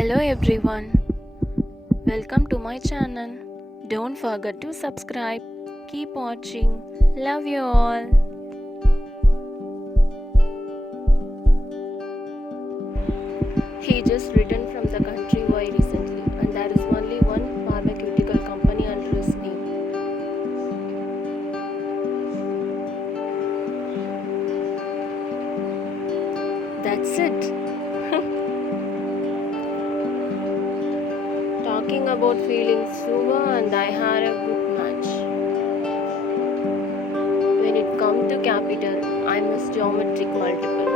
Hello everyone, welcome to my channel. Don't forget to subscribe. Keep watching. Love you all. He just returned from the country very recently, and there is only one pharmaceutical company under his name. That's it. Talking about feeling super, and I had a good match. When it comes to capital, I miss geometric multiple.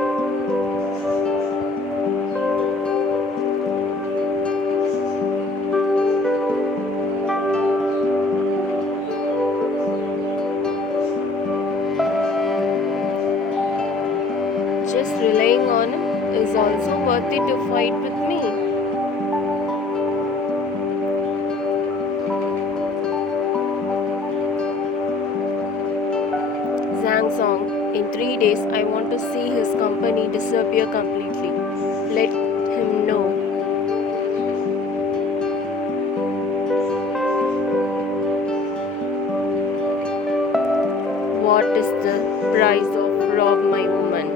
Just relying on him is also worth it to fight with me. Zhang Song, in 3 days I want to see his company disappear completely. Let him know. What is the price of rob my woman?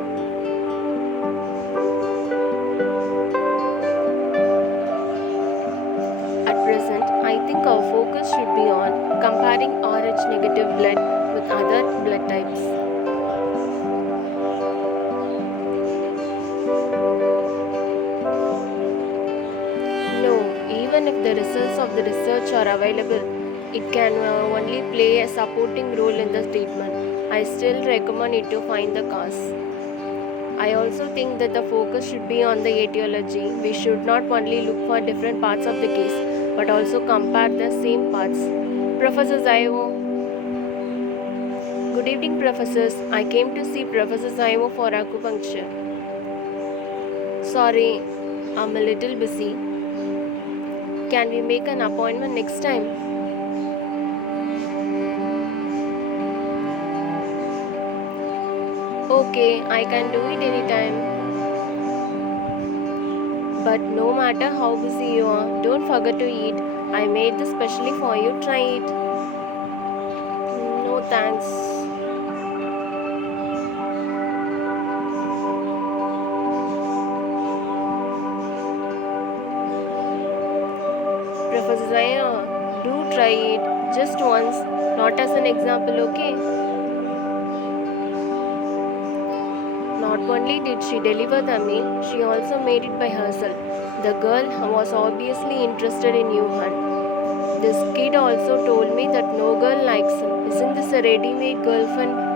At present, I think our focus should be on comparing RH negative blood with other blood types. No, even if the results of the research are available, it can only play a supporting role in the treatment. I still recommend it to find the cause. I also think that the focus should be on the etiology. We should not only look for different parts of the case, but also compare the same parts. Professor Zaivo. Good evening, professors. I came to see Professor Zaivo for acupuncture. Sorry, I'm a little busy. Can we make an appointment next time? Okay, I can do it anytime. But no matter how busy you are, don't forget to eat. I made this specially for you. Try it. No thanks. Professor Zaya, do try it. Just once, not as an example, okay? Not only did she deliver the meal, she also made it by herself. The girl was obviously interested in Yuhan. This kid also told me that no girl likes him. Isn't this a ready-made girlfriend?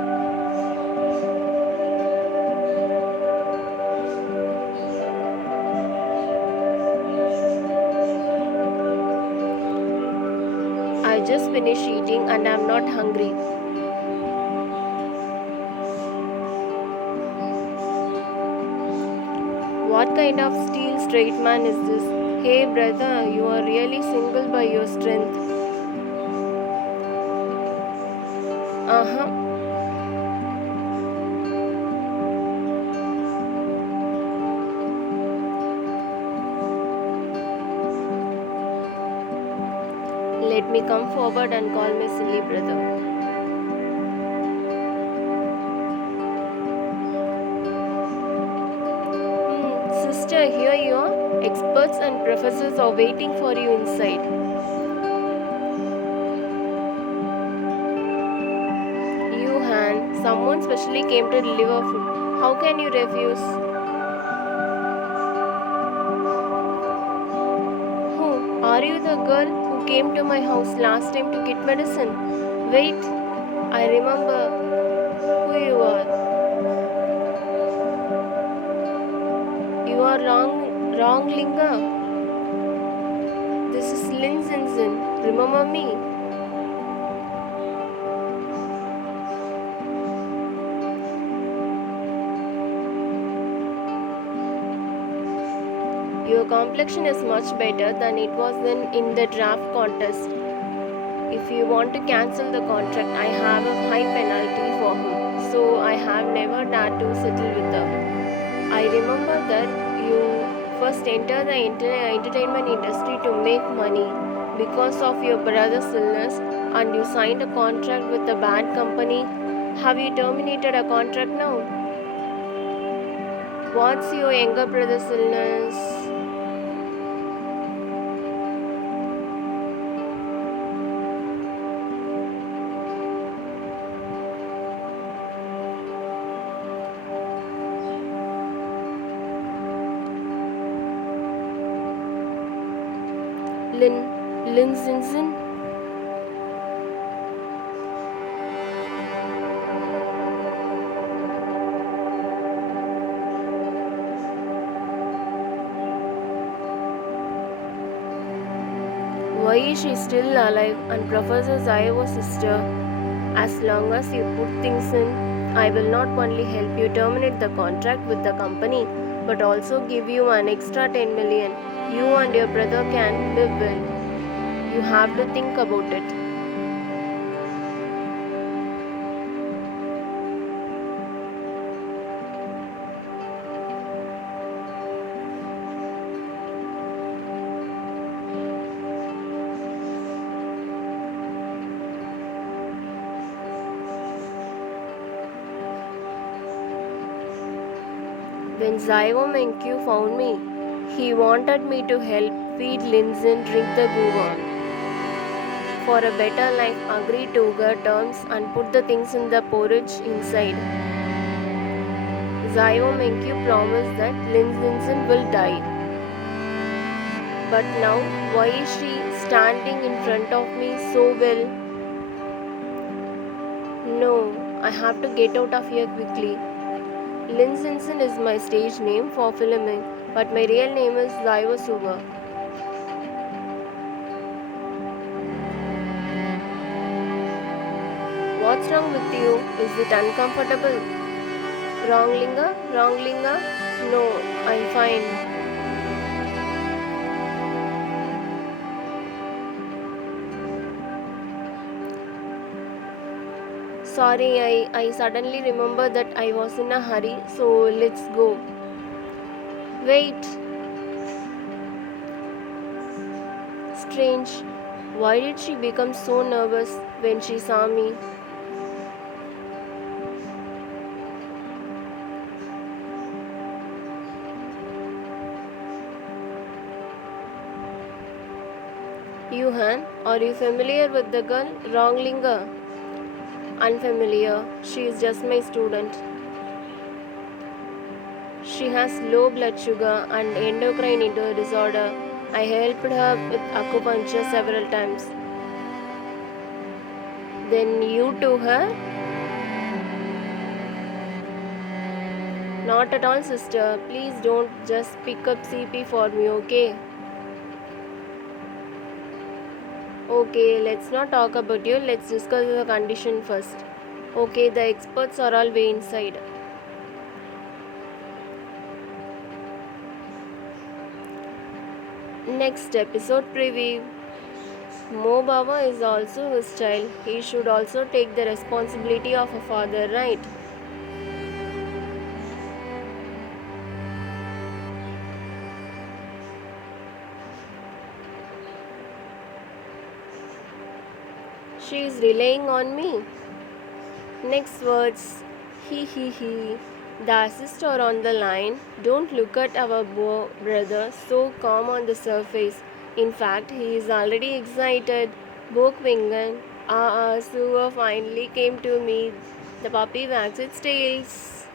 I just finished eating and I'm not hungry. What kind of steel straight man is this? Hey brother, you are really single by your strength. Uh-huh. Let me come forward and call my silly brother. Sister, here you are. Experts and professors are waiting for you inside. Yuhan, someone specially came to deliver food. How can you refuse? Who? Are you the girl who came to my house last time to get medicine? Wait, I remember who you are. You are wrong Linga. This is Lin Zinzin. Remember me? Your complexion is much better than it was then in the draft contest. If you want to cancel the contract, I have a high penalty for him, so I have never dared to settle with her. I remember that you first enter the entertainment industry to make money because of your brother's illness and you signed a contract with a bad company. Have you terminated a contract now? What's your younger brother's illness? Lin Zinzin? Why is she still alive? And Professor Zaivo's sister, as long as you put things in, I will not only help you terminate the contract with the company, but also give you an extra 10 million. You and your brother can live well. You have to think about it. When Zaivo Menkyu found me, he wanted me to help feed Linzin drink the Guvan. For a better life, agree to her terms and put the things in the porridge inside. Zaivo Menkyu promised that Linzin will die. But now, why is she standing in front of me so well? No, I have to get out of here quickly. Lin Simpson is my stage name for filming, but my real name is Zaiva Suga. What's wrong with you? Is it uncomfortable? Wrong linga? Wrong linga? No, I'm fine. Sorry, I suddenly remembered that I was in a hurry, so let's go. Wait. Strange. Why did she become so nervous when she saw me? Yuhan, are you familiar with the girl? Wronglinga? Unfamiliar. She is just my student. She has low blood sugar and endocrine disorder. I helped her with acupuncture several times. Then you to her? Not at all, sister. Please don't just pick up CP for me, okay? Okay, let's not talk about you. Let's discuss the condition first. Okay, the experts are all way inside. Next episode preview. Mo Baba is also his child. He should also take the responsibility of a father, right? She is relying on me. Next words. He. The assist are on the line. Don't look at our brother so calm on the surface. In fact, he is already excited. Bok Wingan, Suva finally came to me. The puppy wags its tails.